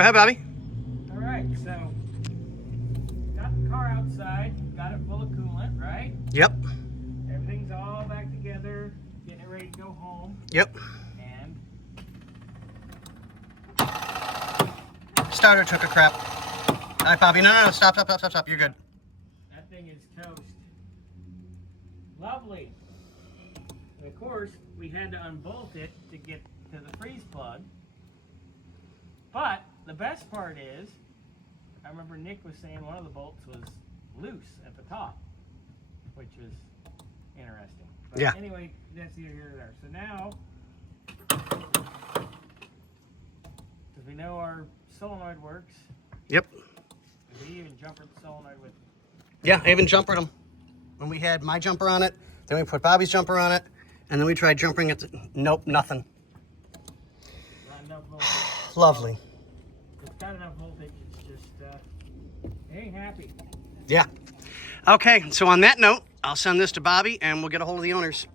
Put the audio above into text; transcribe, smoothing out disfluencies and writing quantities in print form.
Go ahead, Bobby. All right, so got the car outside, got it full of coolant, right? Yep. Everything's all back together, getting it ready to go home. Yep. And Starter took a crap. All right, Bobby. No. Stop. You're good. that thing is toast. Lovely. And of course, we had to unbolt it to get to the freeze plug. But the best part is, I remember Nick was saying one of the bolts was loose at the top, which was interesting. But yeah. Anyway, that's either here or there. So now, because we know our solenoid works. Yep. We even jumpered the solenoid with. Yeah, I even jumpered them. When we had my jumper on it, then we put Bobby's jumper on it, and then we tried jumpering it. Nope, nothing. Not enough voltage. Lovely. It's got enough voltage. It's just it ain't happy. Yeah. Okay, so on that note, I'll send this to Bobby, and we'll get a hold of the owners.